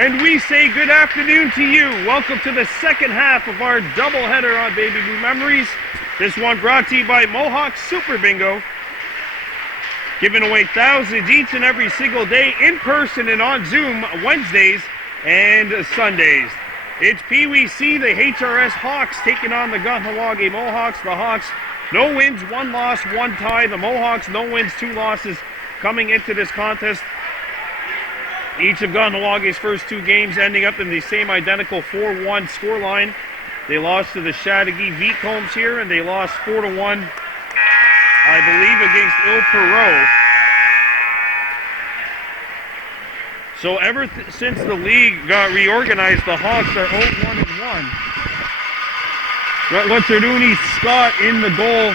And we say good afternoon to you. Welcome to the second half of our doubleheader on Baby Blue Memories. This one brought to you by Mohawks Super Bingo. Giving away thousands each and every single day in person and on Zoom Wednesdays and Sundays. It's PeeWee C, the HRS Hawks, taking on the Kahnawake Mohawks. The Hawks, no wins, 1 loss, 1 tie. The Mohawks, no wins, 2 losses coming into this contest. Each of Kahnawake's first 2 games ending up in the same identical 4-1 scoreline. They lost to the Chateauguay V-Combs here, and they lost 4-1, I believe, against Il Perot. So ever since the league got reorganized, the Hawks are 0-1-1. What's Scott in the goal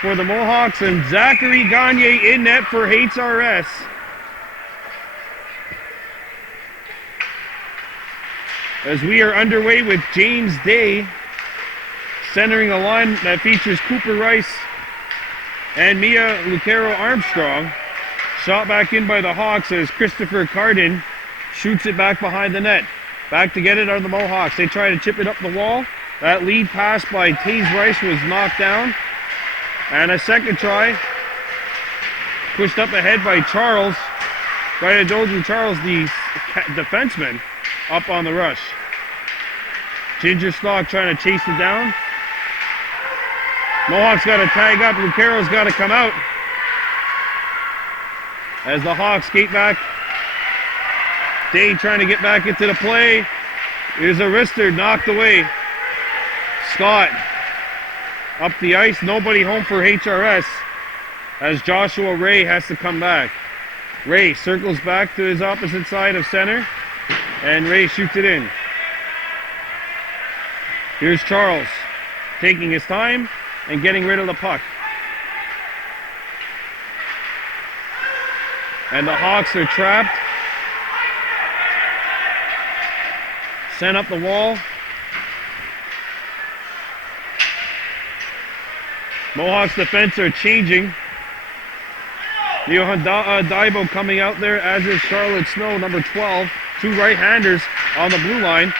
for the Mohawks, and Zachary Gagne in net for HRS. As we are underway with James Day centering a line that features Cooper Rice and Mia Lucero Armstrong. Shot back in by the Hawks as Christopher Cardin shoots it back behind the net. Back to get it are the Mohawks. They try to chip it up the wall. That lead pass by Taze Rice was knocked down. And a second try pushed up ahead by Charles. By Adoji Charles, the defenseman, up on the rush. Ginger Stock trying to chase it down. Mohawks got to tag up. Lucero's got to come out. As the Hawks skate back. Day trying to get back into the play. Here's a wrister knocked away. Scott up the ice. Nobody home for HRS. As Joshua Ray has to come back. Ray circles back to his opposite side of center. And Ray shoots it in. Here's Charles taking his time and getting rid of the puck. And the Hawks are trapped. Sent up the wall. Mohawks defense are changing. Johan Daibo coming out there, as is Charlotte Snow, number 12. 2 right-handers on the blue line.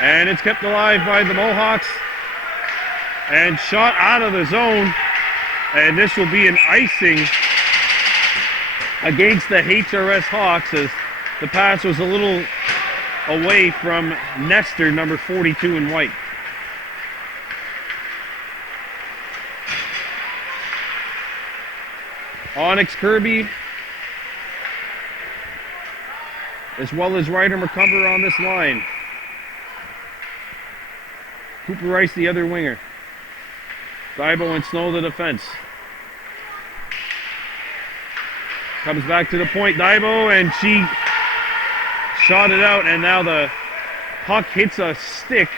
And it's kept alive by the Mohawks. And shot out of the zone. And this will be an icing against the HRS Hawks, as the pass was a little away from Nestor, number 42 in white. Onyx Kirby, as well as Ryder McCumber on this line. Cooper Rice, the other winger. Daibo and Snow, the defense. Comes back to the point, Daibo, and she shot it out, and now the puck hits a stick,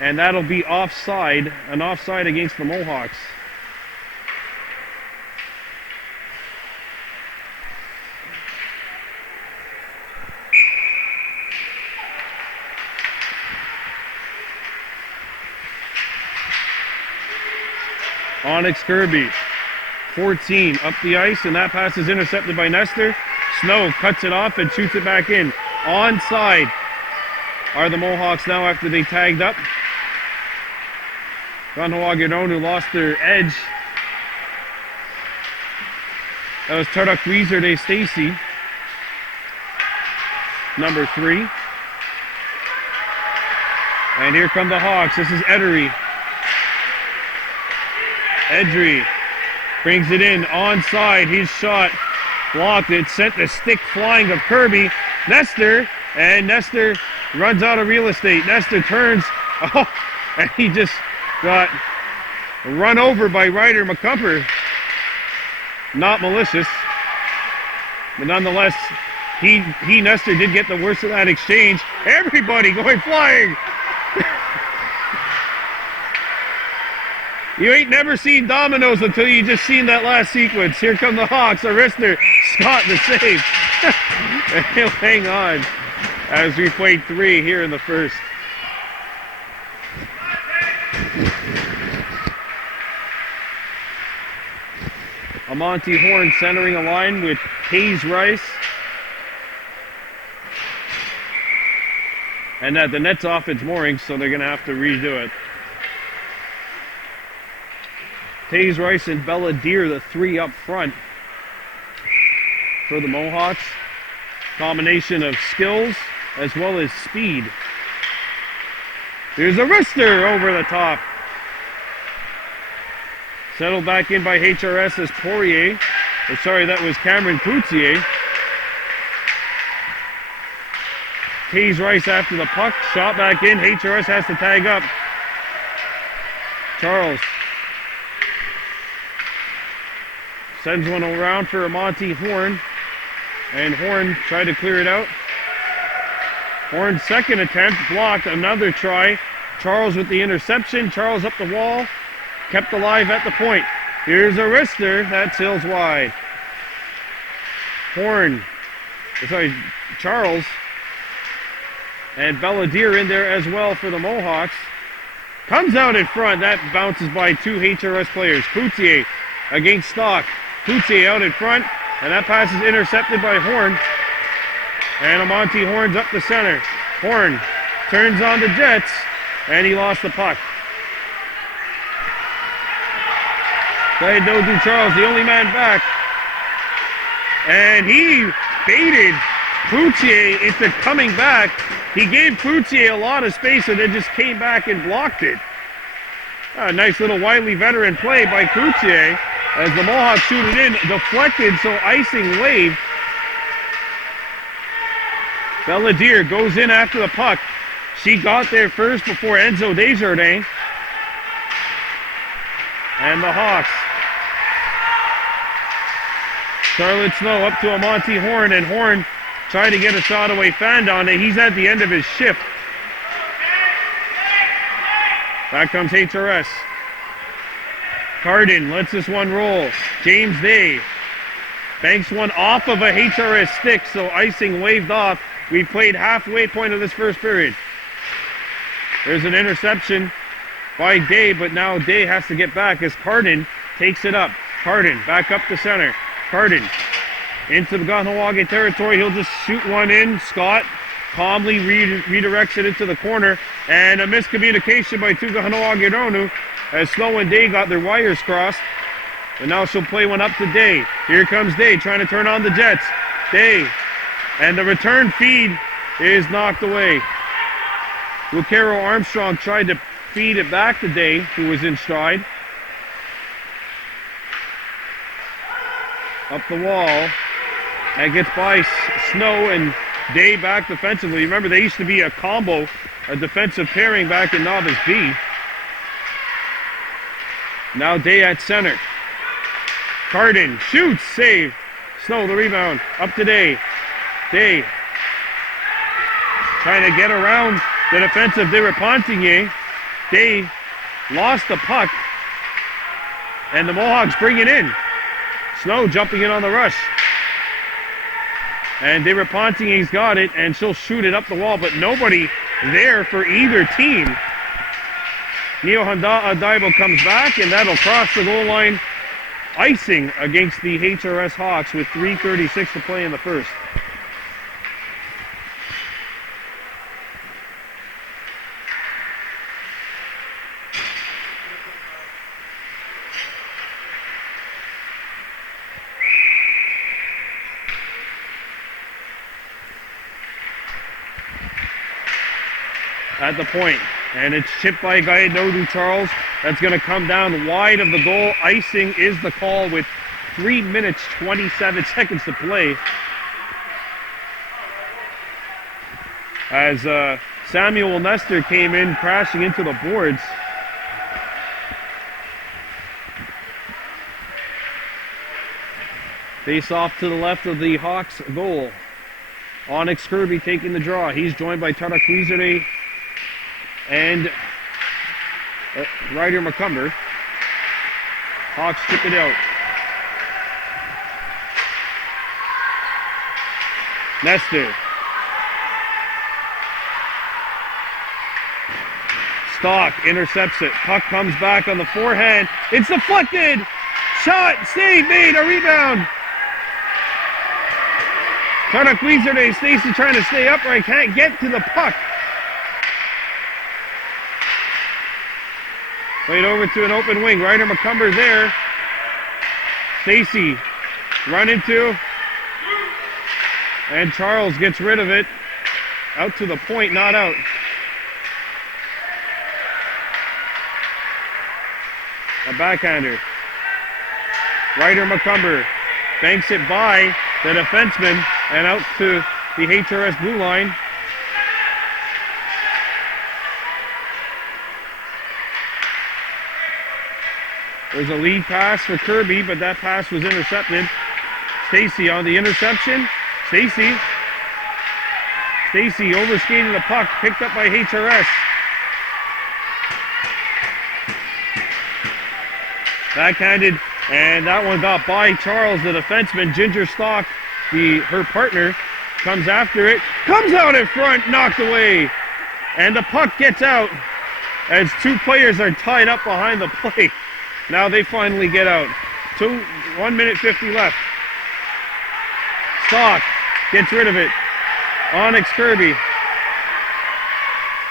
and that'll be offside, an offside against the Mohawks. Onyx Kirby, 14, up the ice, and that pass is intercepted by Nestor. Snow cuts it off and shoots it back in. Onside are the Mohawks now after they tagged up. Kahnawake who lost their edge. That was Tardak Weezer de Stacy, number 3. And here come the Hawks. This is Edery. Edry brings it in, onside, his shot blocked it, sent the stick flying of Kirby. Nestor, and Nestor runs out of real estate. Nestor turns, and he just got run over by Ryder McCumber. Not malicious, but nonetheless, Nestor did get the worst of that exchange. Everybody going flying. You ain't never seen dominoes until you just seen that last sequence. Here come the Hawks. Arister, Scott the save. And he'll hang on as we played 3 here in the first. Amonte Horn centering a line with Taze Rice And the net's off its moorings, so they're going to have to redo it. Taze Rice and Bella Deer, the three up front for the Mohawks. Combination of skills as well as speed. There's a wrister over the top. Settled back in by HRS as Poirier. Or sorry, that was Cameron Cloutier. Taze Rice after the puck. Shot back in. HRS has to tag up. Charles sends one around for Monty Horn. And Horn tried to clear it out. Horn's second attempt blocked. Another try. Charles with the interception. Charles up the wall. Kept alive at the point. Here's a wrister. That sails wide. Charles and Belladier in there as well for the Mohawks. Comes out in front. That bounces by two HRS players. Cloutier against Stock. Cloutier out in front. And that pass is intercepted by Horn. And Amonte Horn's up the center. Horn turns on the Jets. And he lost the puck. Dodu Charles, the only man back. And he baited Cloutier into coming back. He gave Cloutier a lot of space and then just came back and blocked it. A nice little wily veteran play by Cloutier as the Mohawks shoot it in. Deflected, so icing waved. Belladier goes in after the puck. She got there first before Enzo Desjardins. And the Hawks. Charlotte Snow up to Amonte Horn, and Horn trying to get a shot away. Fandon, he's at the end of his shift. Back comes HRS. Cardin lets this one roll. James Day banks one off of a HRS stick, so icing waved off. We played halfway point of this first period. There's an interception by Day, but now Day has to get back as Cardin takes it up. Cardin back up the center. Cardin into the Kahnawake territory. He'll just shoot one in. Scott calmly redirects it into the corner. And a miscommunication by Tuga Kahnawake as Snow and Day got their wires crossed. And now she'll play one up to Day. Here comes Day trying to turn on the Jets. Day. And the return feed is knocked away. Lucero Armstrong tried to feed it back to Day, who was in stride. Up the wall. And gets by Snow and Day back defensively. Remember, they used to be a combo, a defensive pairing back in Novice B. Now Day at center. Cardin shoots, save. Snow the rebound. Up to Day. Day trying to get around the defensive De Repentigny. Day lost the puck. And the Mohawks bring it in. Snow jumping in on the rush. And De Repentigny's got it, and she'll shoot it up the wall, but nobody there for either team. Neo Honda Adaibo comes back, and that'll cross the goal line. Icing against the HRS Hawks with 3:36 to play in the first. At the point, and it's chipped by Dodu Charles. That's going to come down wide of the goal. Icing is the call with 3 minutes 27 seconds to play. As Samuel Nestor came in crashing into the boards. Face off to the left of the Hawks goal. Onyx Kirby taking the draw. He's joined by Tara Quizere and Ryder McCumber. Hawks chip it out. Nestor. Stock intercepts it. Puck comes back on the forehand. It's deflected. Shot, save, made, a rebound. Tara Quizere, Stacy trying to stay upright, can't get to the puck. Played over to an open wing. Ryder McCumber there. Stacy run into. And Charles gets rid of it. Out to the point, not out. A backhander. Ryder McCumber banks it by the defenseman and out to the HRS blue line. There's a lead pass for Kirby, but that pass was intercepted. Stacy on the interception. Stacy overskating the puck, picked up by HRS. Backhanded, and that one got by Charles, the defenseman. Ginger Stock, her partner, comes after it, comes out in front, knocked away. And the puck gets out as two players are tied up behind the plate. Now they finally get out. 1 minute 50 left. Stock gets rid of it. Onyx Kirby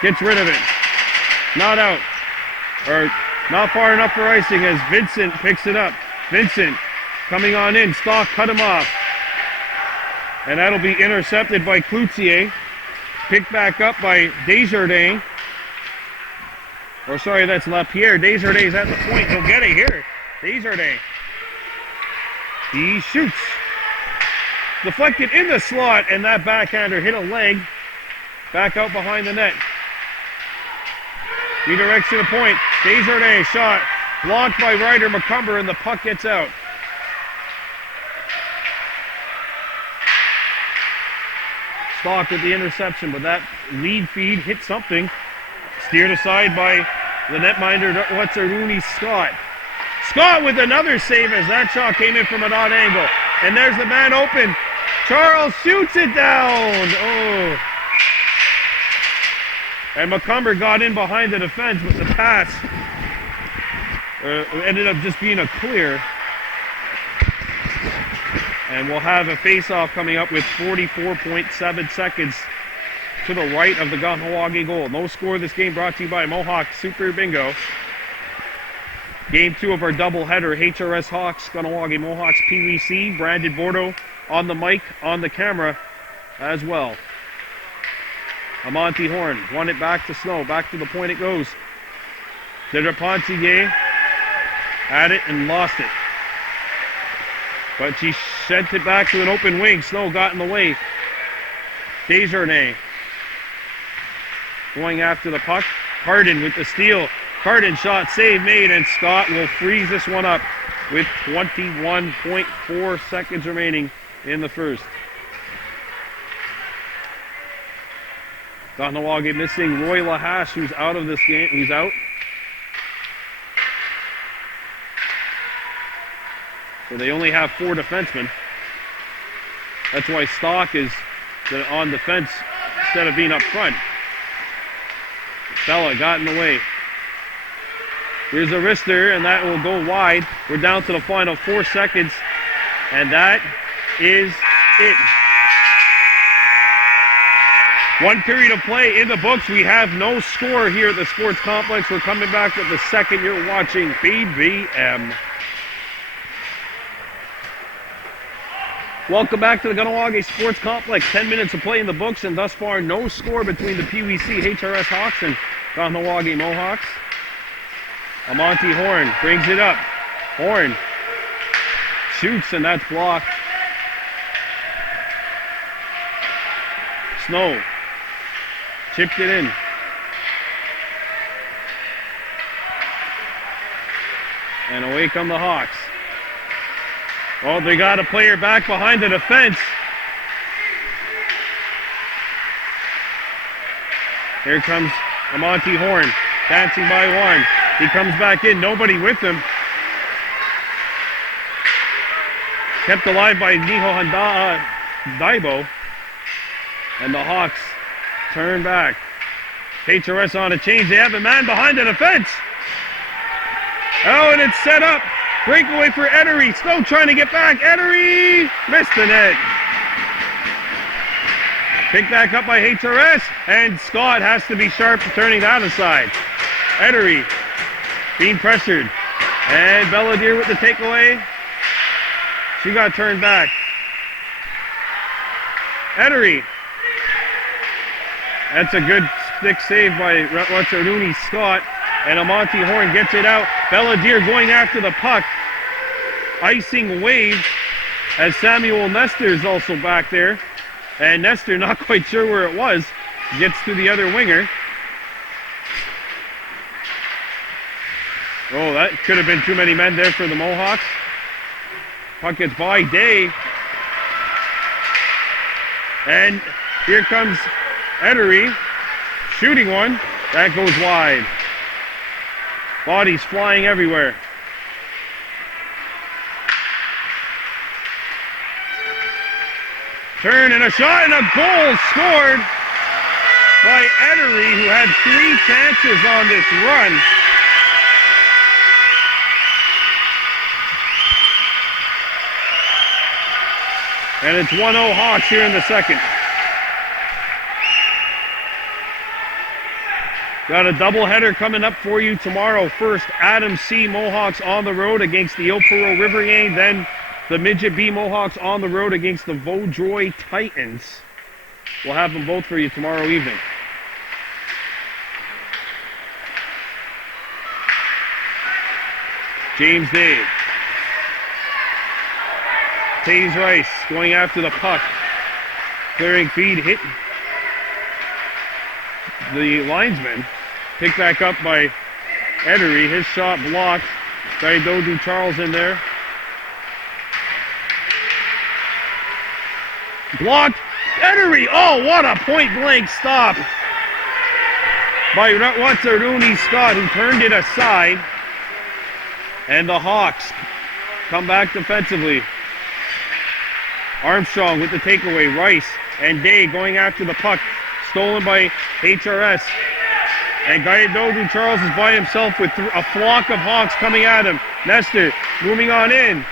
gets rid of it. Not out. Or not far enough for icing as Vincent picks it up. Vincent coming on in. Stock cut him off. And that'll be intercepted by Cloutier. Picked back up by Desjardins. Or sorry, that's LaPierre. Desjardins at the point. He'll get it here. Desjardins. He shoots. Deflected in the slot, and that backhander hit a leg. Back out behind the net. Redirects to the point. Desjardins shot. Blocked by Ryder McCumber, and the puck gets out. Stock with the interception, but that lead feed hit something. Steered aside by the netminder, Rooney Scott. Scott with another save as that shot came in from an odd angle. And there's the man open. Charles shoots it down. Oh. And McCumber got in behind the defense, but the pass ended up just being a clear. And we'll have a face-off coming up with 44.7 seconds to the right of the Kahnawake goal. No score this game brought to you by Mohawks Super Bingo. Game 2 of our doubleheader, HRS Hawks, Kahnawake Mohawks, PeeWee C. Brandon Bordeaux on the mic, on the camera as well. Amonte Horn won it back to Snow. Back to the point it goes. Cedric Pontier had it and lost it. But she sent it back to an open wing. Snow got in the way. Desjardins going after the puck. Cardin with the steal. Cardin shot, save made, and Scott will freeze this one up with 21.4 seconds remaining in the first. Kahnawake missing Roy Lahash, who's out of this game. Who's out. So they only have 4 defensemen. That's why Stock is on defense instead of being up front. Fella got in the way. Here's a wrister, and that will go wide. We're down to the final 4 seconds, and that is it. 1 period of play in the books. We have no score here at the sports complex. We're coming back with the second. You're watching BBM. Welcome back to the Kahnawake Sports Complex. 10 minutes of play in the books, and thus far no score between the PeeWee C HRS Hawks and Kahnawake Mohawks. Amonte Horn brings it up. Horn shoots, and that's blocked. Snow chipped it in. And away come the Hawks. Oh, they got a player back behind the defense. Here comes Amonte Horn, dancing by one. He comes back in, nobody with him. Kept alive by Niho Daibo. And the Hawks turn back. HRS on a change. They have a man behind the defense. Oh, and it's set up. Breakaway for Edery. Snow trying to get back. Edery missed the net. Picked back up by HRS, and Scott has to be sharp turning that aside. Edery being pressured. And Belladere with the takeaway. She got turned back. Edery. That's a good stick save by Rooney Scott. And Amonte Horn gets it out. Belladere going after the puck. Icing wave as Samuel Nestor is also back there. And Nestor, not quite sure where it was, gets to the other winger. Oh, that could have been too many men there for the Mohawks. Puck gets by Day. And here comes Edery, shooting one. That goes wide. Bodies flying everywhere. Turn and a shot and a goal scored by Edery, who had 3 chances on this run. And it's 1-0 Hawks here in the second. Got a doubleheader coming up for you tomorrow. First, Adam C. Mohawks on the road against the Opero River Gang. Then the Midget B Mohawks on the road against the Vaudreuil Titans. We'll have them both for you tomorrow evening. James Day. Taze Rice going after the puck. Clearing feed, hit the linesman. Picked back up by Edery. His shot blocked. Daidodu Charles in there. Blocked. Edery. Oh, what a point-blank stop by Rooney Scott, who turned it aside. And the Hawks come back defensively. Armstrong with the takeaway. Rice and Day going after the puck. Stolen by HRS. And Daidodu Charles is by himself with a flock of Hawks coming at him. Nestor moving on in.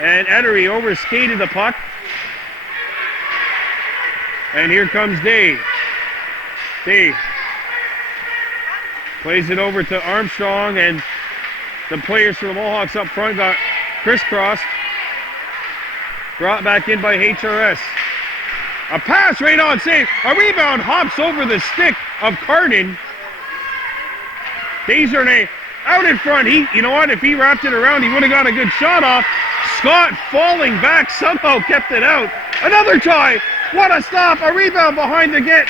And Edery overskated the puck. And here comes Day. Day plays it over to Armstrong, and the players for the Mohawks up front got crisscrossed. Brought back in by HRS. A pass right on save. A rebound hops over the stick of Cardin. Desjardins out in front. You know what? If he wrapped it around, he would have got a good shot off. Scott falling back somehow kept it out. Another try. What a stop. A rebound behind the net.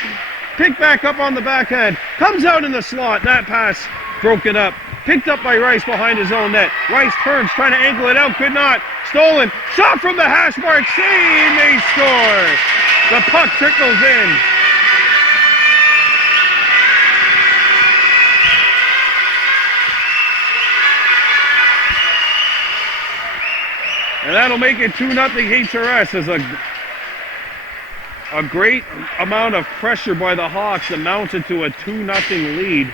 Picked back up on the backhand. Comes out in the slot. That pass broken up. Picked up by Rice behind his own net. Rice turns, trying to angle it out. Could not. Stolen. Shot from the hash mark. Save. They score. The puck trickles in. And that'll make it 2-0 HRS as a great amount of pressure by the Hawks amounted to a 2-0 lead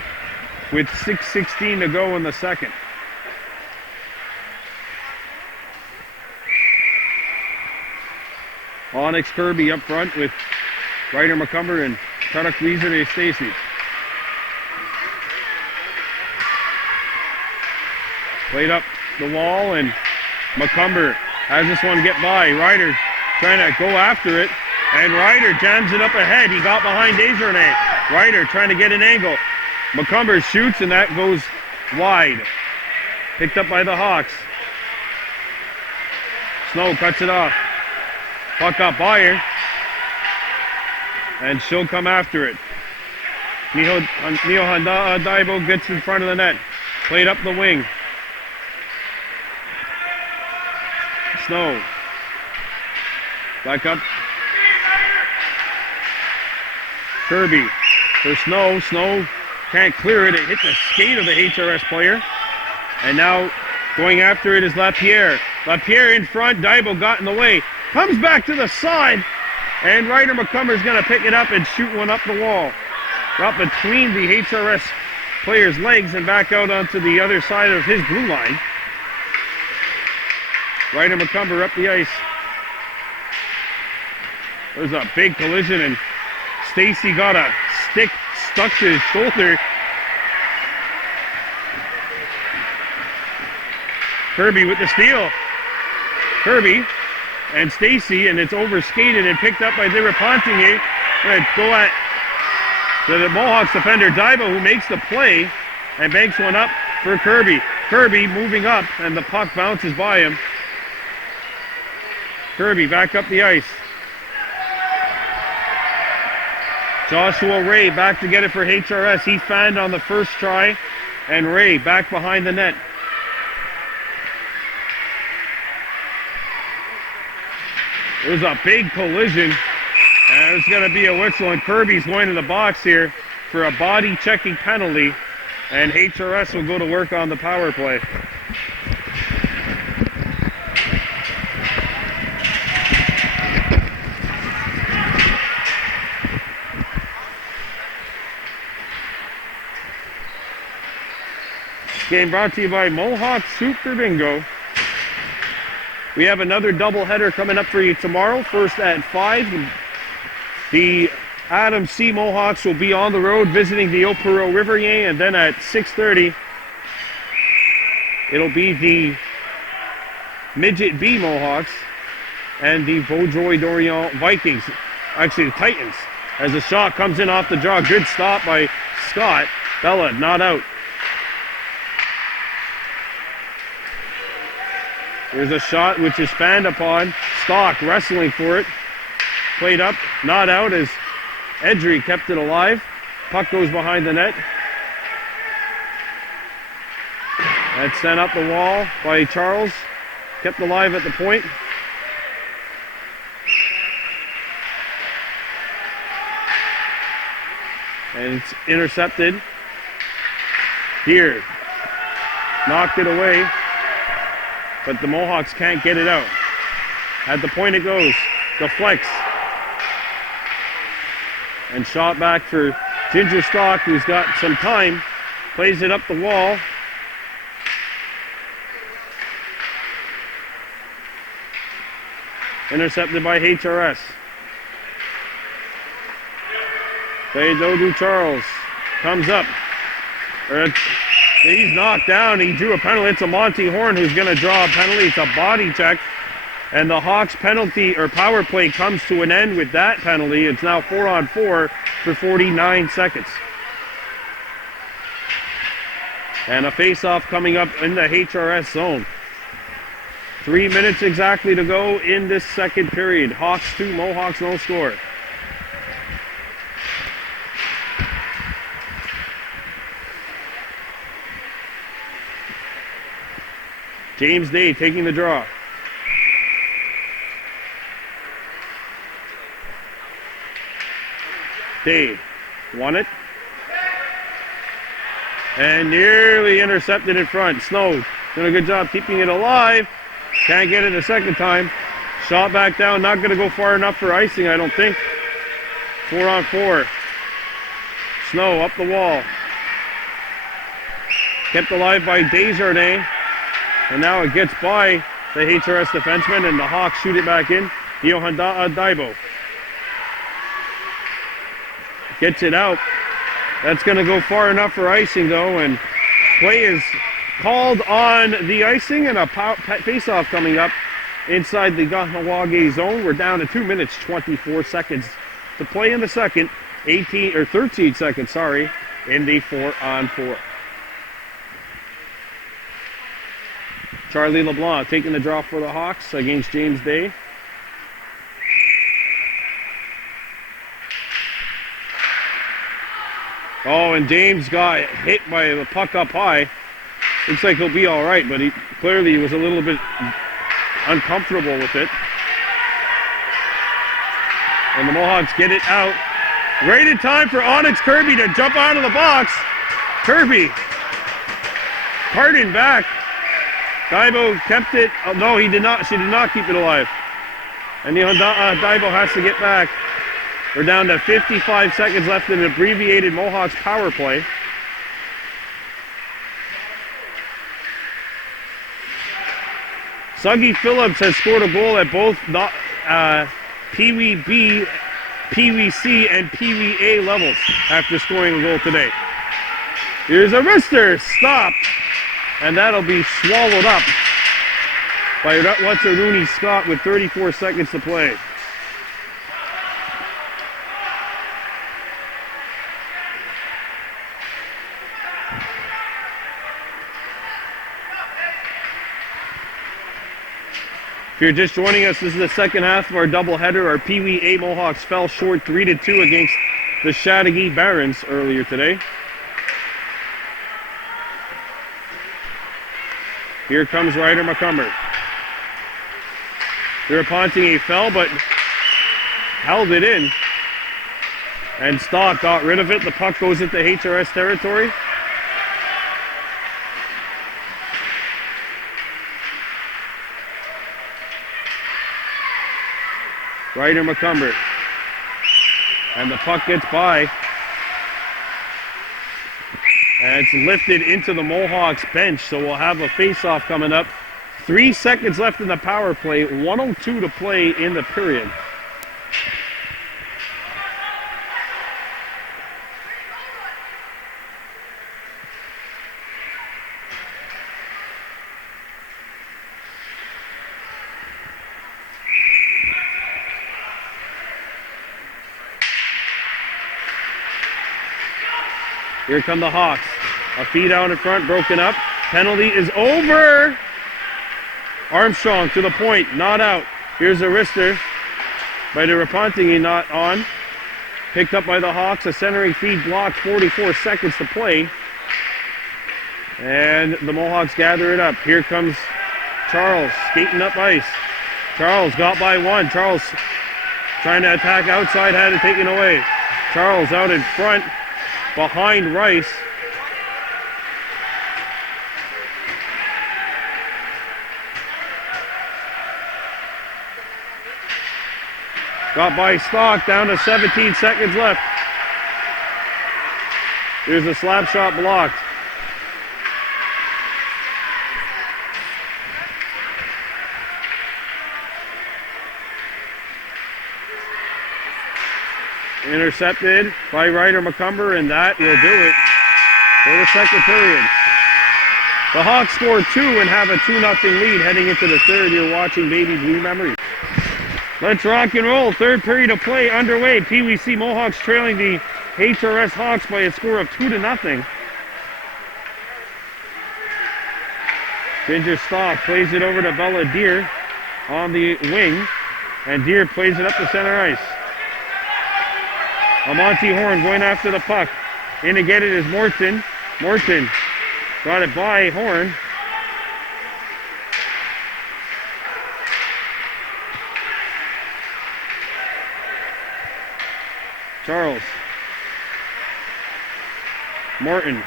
with 6:16 to go in the second. Onyx Kirby up front with Ryder McCumber and Karnak Weezer Stacy. Played up the wall, and McCumber has this one get by. Ryder trying to go after it, and Ryder jams it up ahead. He got behind Desjardins. Ryder trying to get an angle. McCumber shoots, and that goes wide. Picked up by the Hawks. Snow cuts it off. Puck up by her, and she'll come after it. Neo Daibo gets in front of the net. Played up the wing. Snow. Back up. Kirby for Snow. Snow can't clear it. It hit the skate of the HRS player. And now going after it is Lapierre. Lapierre in front. Daibo got in the way. Comes back to the side. And Ryder McCumber's going to pick it up and shoot one up the wall. Up between the HRS player's legs and back out onto the other side of his blue line. Ryder McCumber up the ice. There's a big collision, and Stacy got a stick stuck to his shoulder. Kirby with the steal. Kirby and Stacy, and it's overskated and picked up by Dirapontier. Right, go at the Mohawks defender Daibo, who makes the play and banks one up for Kirby. Kirby moving up, and the puck bounces by him. Kirby back up the ice. Joshua Ray back to get it for HRS. He fanned on the first try, and Ray back behind the net. There's a big collision, and there's going to be a whistle, and Kirby's going to the box here for a body checking penalty, and HRS will go to work on the power play. Game brought to you by Mohawks Super Bingo. We have another doubleheader coming up for you tomorrow. First at 5. The Adam C. Mohawks will be on the road visiting the Opero River Yang, and then at 6:30, it'll be the Midget B Mohawks and the Vaudreuil-Dorion Vikings. Actually, the Titans. As the shot comes in off the draw. Good stop by Scott. Bella not out. Here's a shot which is fanned upon. Stock wrestling for it. Played up, not out as Edry kept it alive. Puck goes behind the net. That's sent up the wall by Charles. Kept alive at the point. And it's intercepted. Here. Knocked it away. But the Mohawks can't get it out. At the point it goes. Deflects. And shot back for Ginger Stock, who's got some time. Plays it up the wall. Intercepted by HRS. Dodu Charles comes up. He's knocked down. He drew a penalty. It's a Monty Horn who's going to draw a penalty. It's a body check. And the Hawks penalty or power play comes to an end with that penalty. It's now 4-on-4 for 49 seconds. And a face-off coming up in the HRS zone. 3 minutes exactly to go in this second period. Hawks 2, Mohawks no score. James Day taking the draw. Day won it. And nearly intercepted in front. Snow doing a good job keeping it alive. Can't get it a second time. Shot back down. Not going to go far enough for icing, I don't think. 4-on-4. Snow up the wall. Kept alive by Desjardins. And now it gets by the HRS defenseman, and the Hawks shoot it back in. Johan Daibo gets it out. That's going to go far enough for icing, though, and play is called on the icing, and a face-off coming up inside the Kahnawake zone. We're down to 2 minutes, 24 seconds to play in the second. 13 seconds, in the 4-on-4. Charlie LeBlanc taking the draw for the Hawks against James Day. Oh, and James got hit by the puck up high. Looks like he'll be all right, but he clearly was a little bit uncomfortable with it. And the Mohawks get it out. Right in time for Onyx Kirby to jump out of the box. Kirby, Pardon back. Daibo kept it. Oh, no, he did not. She did not keep it alive. And Daibo has to get back. We're down to 55 seconds left in an abbreviated Mohawks power play. Suggy Phillips has scored a goal at both PeeWee B, PeeWee C, and PeeWee A levels after scoring a goal today. Here's a wrister, stop, and that'll be swallowed up by Rooney Scott with 34 seconds to play. If you're just joining us, this is the second half of our doubleheader. Our PeeWee A Mohawks fell short 3-2 against the Chateauguay Barons earlier today. Here comes Ryder McCumber. Pontier fell, but held it in. And Stock got rid of it. The puck goes into HRS territory. Ryder McCumber. And the puck gets by. And it's lifted into the Mohawks bench, so we'll have a face-off coming up. 3 seconds left in the power play, 1:02 to play in the period. Here come the Hawks. A feed out in front, broken up. Penalty is over. Armstrong to the point, not out. Here's a wrister by the Repontier, not on. Picked up by the Hawks. A centering feed blocked, 44 seconds to play. And the Mohawks gather it up. Here comes Charles skating up ice. Charles got by one. Charles trying to attack outside, had it taken away. Charles out in front. Behind Rice. Got by Stock, down to 17 seconds left. Here's a slap shot blocked. Intercepted by Ryder McCumber, and that will do it for the second period. The Hawks score 2 and have a 2-0 lead heading into the third. You're watching Baby Blue Memories. Let's rock and roll. Third period of play underway. PeeWee Mohawks trailing the HRS Hawks by a score of 2-0. Ginger Stock plays it over to Bella Deer on the wing, and Deer plays it up to center ice. Monty Horn going after the puck. In to get it is Morton. Morton got it by Horn. Charles. Morton.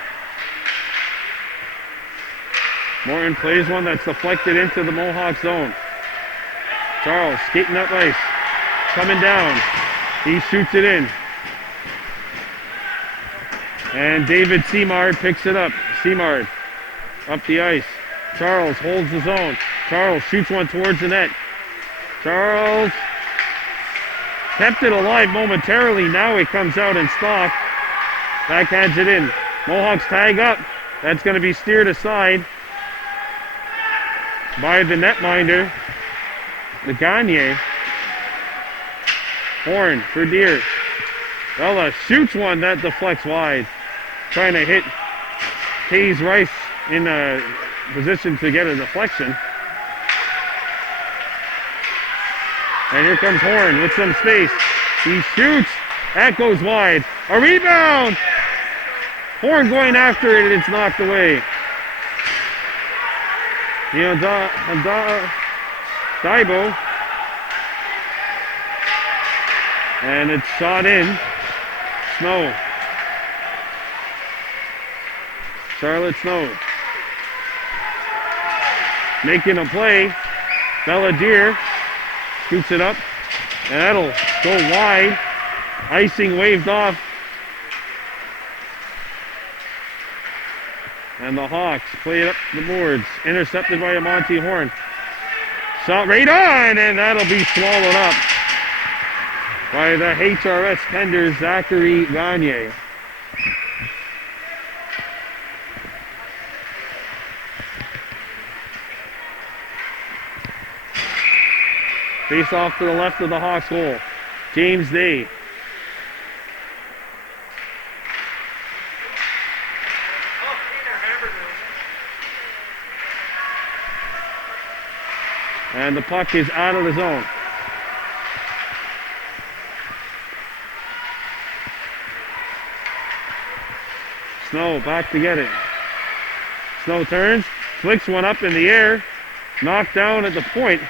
Morton plays one that's deflected into the Mohawk zone. Charles skating up ice. Coming down. He shoots it in. And David Seamard picks it up. Seamard up the ice. Charles holds the zone. Charles shoots one towards the net. Charles kept it alive momentarily. Now it comes out in Stock. Backhands it in. Mohawks tag up. That's going to be steered aside by the netminder, the Gagne. Horn for Deer. Bella shoots one that deflects wide. Trying to hit Taze Rice in a position to get a deflection. And here comes Horn with some space. He shoots. That goes wide. A rebound! Horn going after it, and it's knocked away. Daibo. And it's shot in. Snow. Charlotte Snow. Making a play. Bella Deer shoots it up. And that'll go wide. Icing waved off. And the Hawks play it up the boards. Intercepted by Monty Horn. Shot right on, and that'll be swallowed up by the HRS tender, Zachary Gagne. Face off to the left of the Hawks goal. James Day. And the puck is out of the zone. Snow back to get it. Snow turns, flicks one up in the air, knocked down at the point.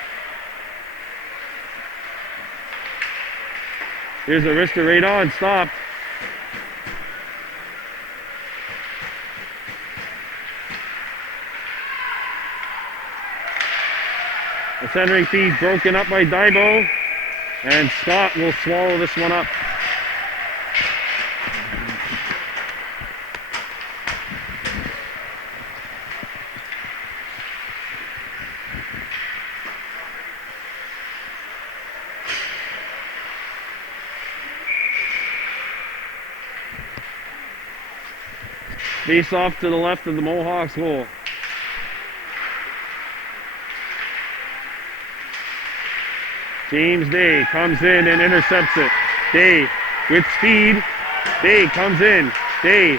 Here's a wrister right on, stopped. The centering feed broken up by Daibo, and Scott will swallow this one up. Face off to the left of the Mohawks goal. James Day comes in and intercepts it. Day with speed. Day comes in. Day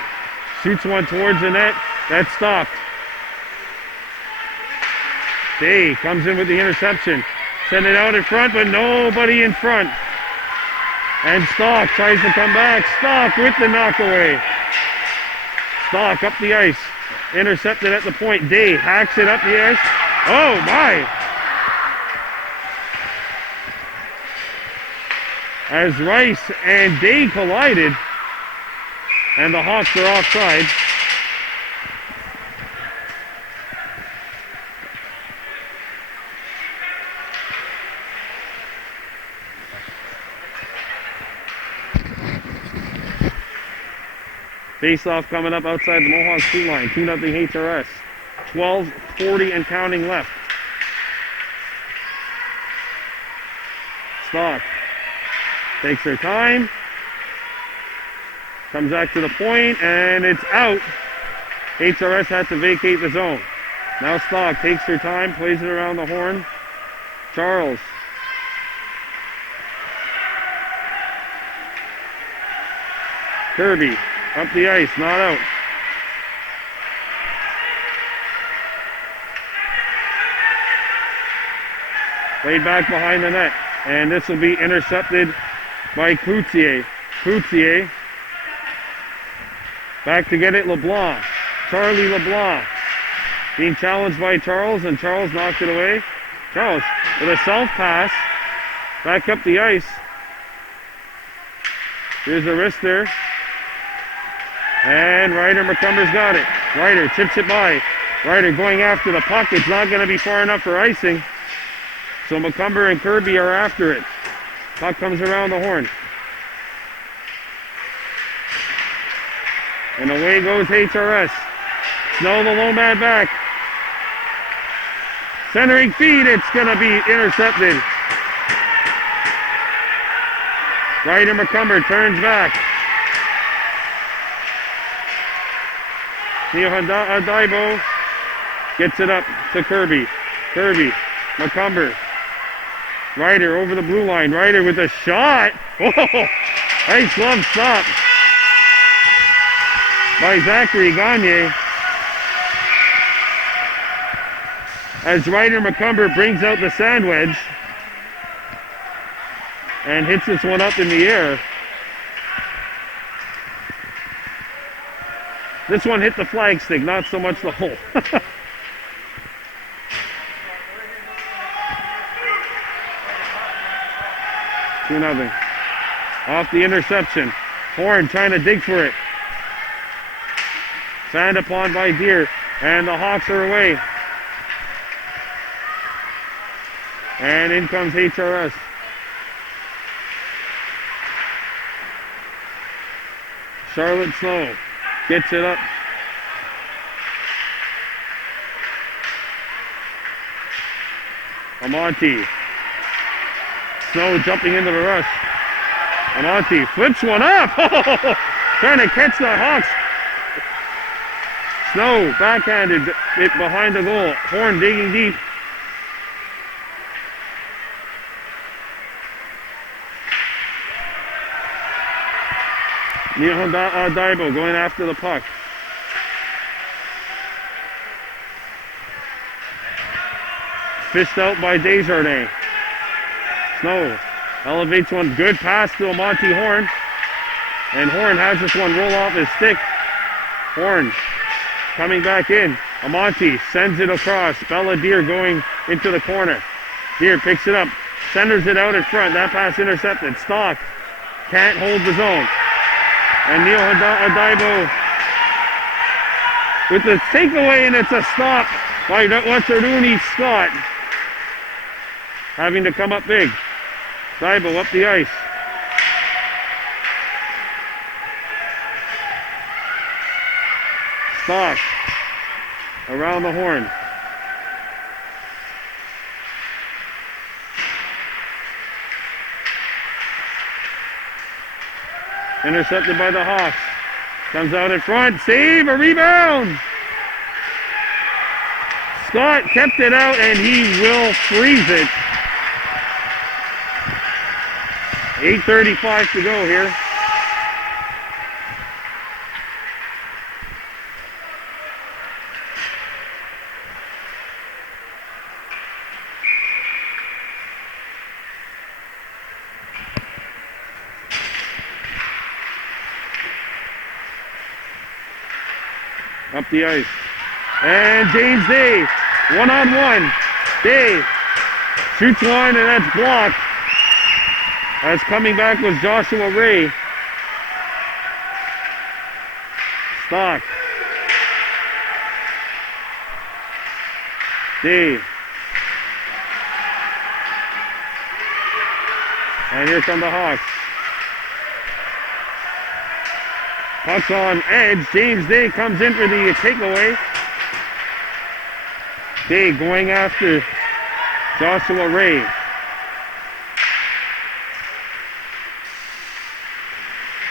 shoots one towards the net. That's stopped. Day comes in with the interception. Send it out in front, but nobody in front. And Stock tries to come back. Stock with the knockaway. Stock up the ice. Intercepted at the point. Day hacks it up the ice. Oh my! As Rice and Day collided, and the Hawks are offside. Face-off coming up outside the Mohawks blue line. 2-0 HRS. 12:40 and counting left. Stock takes their time. Comes back to the point, and it's out. HRS had to vacate the zone. Now Stock takes her time, plays it around the horn. Charles. Kirby. Up the ice, not out. Played back behind the net. And this will be intercepted by Cloutier. Cloutier. Back to get it, LeBlanc. Charlie LeBlanc. Being challenged by Charles, and Charles knocked it away. Charles with a self-pass. Back up the ice. Here's the wrister. And Ryder McCumber's got it. Ryder chips it by. Ryder going after the puck. It's not going to be far enough for icing. So McCumber and Kirby are after it. Puck comes around the horn. And away goes HRS. Snow the low man back. Centering feed. It's going to be intercepted. Ryder McCumber turns back. Neo Daibo gets it up to Kirby. Kirby, McCumber. Ryder over the blue line. Ryder with a shot. Oh, nice glove stop by Zachary Gagne. As Ryder McCumber brings out the sand wedge and hits this one up in the air. This one hit the flag stick, not so much the hole. 2-0. Off the interception. Horn trying to dig for it. Sand upon by Deer. And the Hawks are away. And in comes HRS. Charlotte Snow gets it up. Amonte. Snow jumping into the rush. Amonte flips one up. Trying to catch the Hawks. Snow backhanded it behind the goal. Horn digging deep. Daibo going after the puck. Fished out by Desjardins. Snow elevates one. Good pass to Monty Horn. And Horn has this one roll off his stick. Horn coming back in. Amonte sends it across. Bella Deer going into the corner. Deer picks it up. Centers it out in front. That pass intercepted. Stock can't hold the zone. And Neil Adaibo with the takeaway, and it's a stop by Wataruni Scott. Having to come up big. Adaibo up the ice. Stock around the horn. Intercepted by the Hawks. Comes out in front. Save, a rebound. Scott kept it out, and he will freeze it. 8:35 to go here. Up the ice. And James Day, one-on-one. Day shoots one, and that's blocked. As coming back was Joshua Ray. Stock. Day. And here come the Hawks. Puck's on edge. James Day comes in for the takeaway. Day going after Joshua Ray.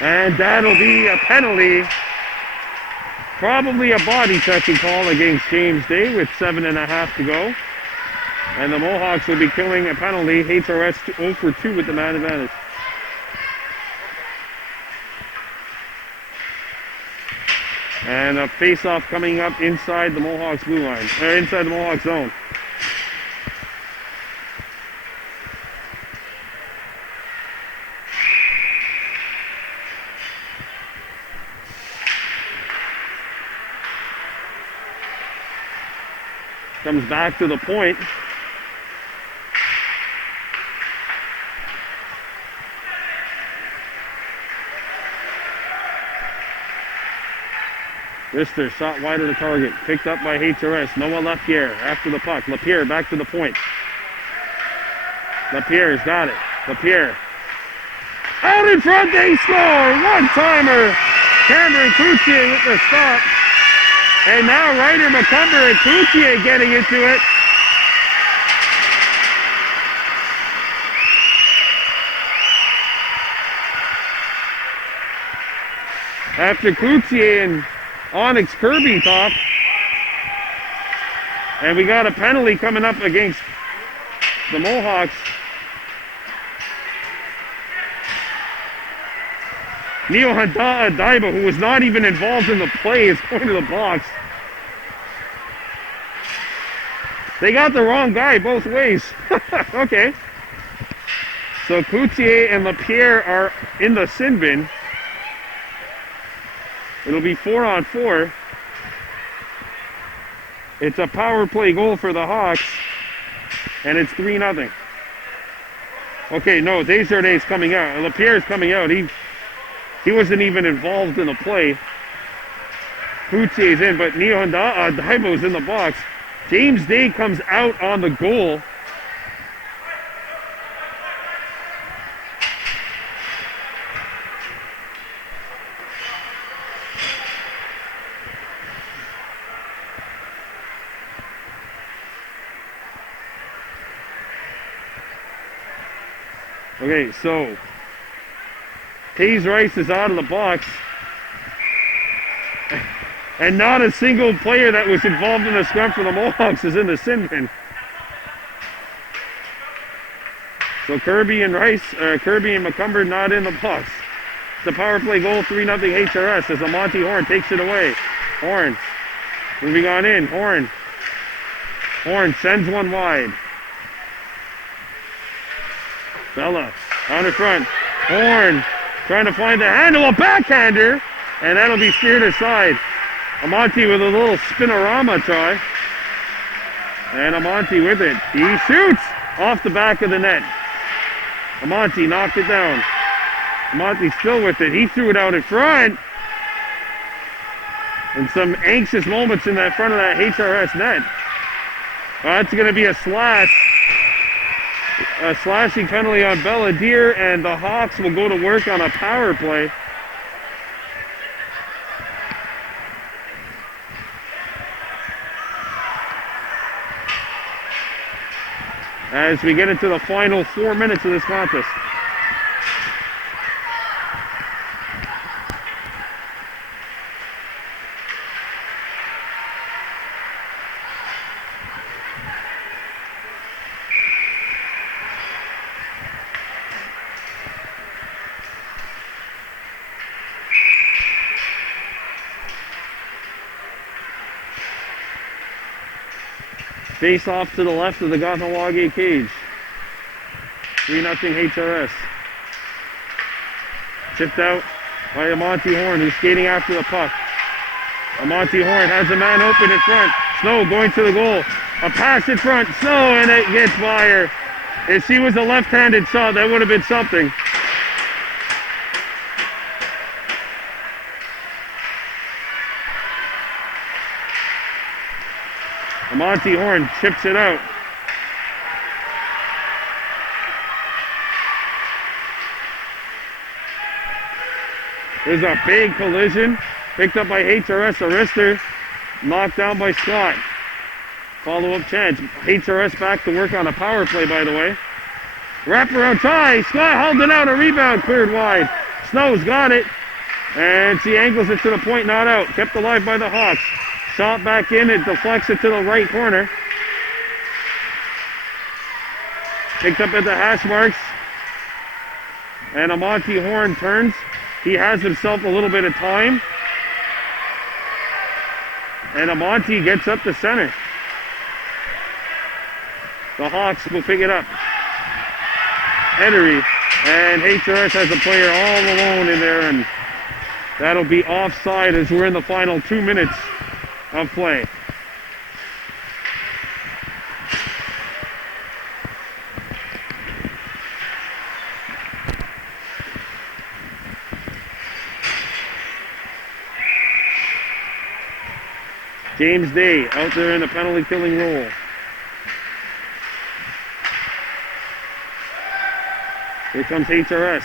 And that'll be a penalty. Probably a body checking call against James Day with 7.5 to go. And the Mohawks will be killing a penalty. HRS 0 for 2 with the man advantage. And a face-off coming up inside the Mohawks blue line, or inside the Mohawks zone. Comes back to the point. Rister shot wide of the target. Picked up by HRS. Noah Lapierre after the puck. Lapierre back to the point. Lapierre's got it. Lapierre. Out in front, they score! One-timer! Cameron Cloutier with the stop. And now Ryder McCumber and Cloutier getting into it. After Cloutier and Onyx Kirby top. And we got a penalty coming up against the Mohawks. Neil Adaibo, who was not even involved in the play, is going to the box. They got the wrong guy both ways. Okay. So Cloutier and Lapierre are in the sin bin. It'll be 4-on-4. It's a power play goal for the Hawks. And it's 3-0. Okay, no, Desjardins coming out. Lapierre's coming out. He wasn't even involved in the play. Cloutier's in, but Neil Adaibo's in the box. James Day comes out on the goal. Okay, so Hayes Rice is out of the box. And not a single player that was involved in the scrum for the Mohawks is in the sin bin. So Kirby and McCumber not in the box. the power play goal, 3-0 HRS as Monty Horn takes it away. Horn moving on in. Horn sends one wide. Bella on the front. Horn trying to find the handle, a backhander, and that'll be steered aside. Amonte with a little spinorama try. And Amonte with it. He shoots off the back of the net. Amonte knocked it down. Amonte still with it. He threw it out in front. And some anxious moments in that front of that HRS net. That's going to be a slash. A slashing penalty on Belladere, and the Hawks will go to work on a power play. As we get into the final 4 minutes of this contest. Face off to the left of the Kahnawake cage. 3-0 HRS. Chipped out by Amonte Horn, who's skating after the puck. Amonte Horn has a man open in front. Snow going to the goal. A pass in front. Snow, and it gets by her. If she was a left-handed shot, that would have been something. Amonte Horn chips it out. There's a big collision. Picked up by HRS. A wrister. Knocked down by Scott. Follow-up chance. HRS back to work on a power play, by the way. Wraparound try. Scott held it out. A rebound cleared wide. Snow's got it. And she angles it to the point, not out. Kept alive by the Hawks. Shot back in, it deflects it to the right corner. Picked up at the hash marks. And Amonte Horn turns. He has himself a little bit of time. And Amonte gets up to center. The Hawks will pick it up. Edery. And HRS has a player all alone in there. And that'll be offside as we're in the final 2 minutes of play. James Day out there in the penalty killing role. Here comes HRS.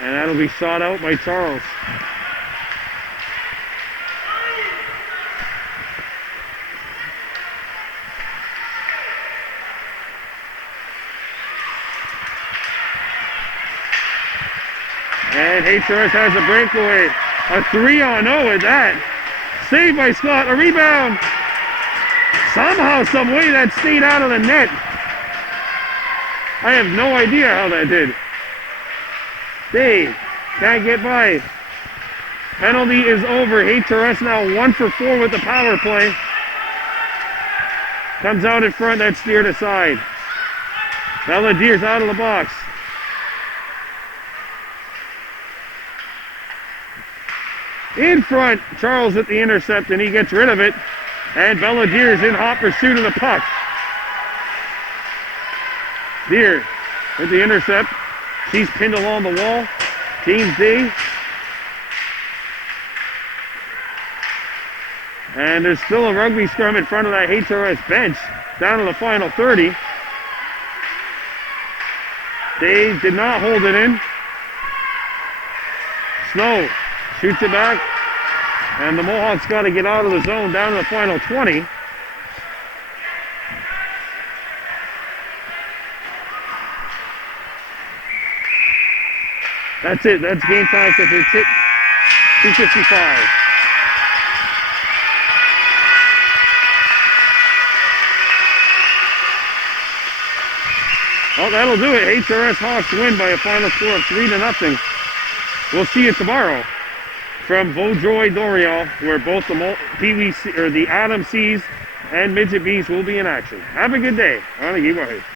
And that'll be shot out by Charles. And HRS has a breakaway. A 3-on-0 at that. Saved by Scott. A rebound. Somehow, some way that stayed out of the net. I have no idea how that did. Dave can't get by. Penalty is over. HRS now 1 for 4 with the power play. Comes out in front. That's steered aside. Belladere's out of the box. In front, Charles at the intercept, and he gets rid of it. And Belladere's in hot pursuit of the puck. Deere with the intercept. She's pinned along the wall. James Day. And there's still a rugby scrum in front of that HRS bench. Down to the final 30. Day did not hold it in. Snow shoots it back, and the Mohawks got to get out of the zone down to the final 20. That's it. That's game time because it's hit 2:55. Well, that'll do it. HRS Hawks win by a final score of 3-0. We'll see you tomorrow from Vaudreuil Dorion, where both the PeeWee or the Adam C's and Midget B's will be in action. Have a good day.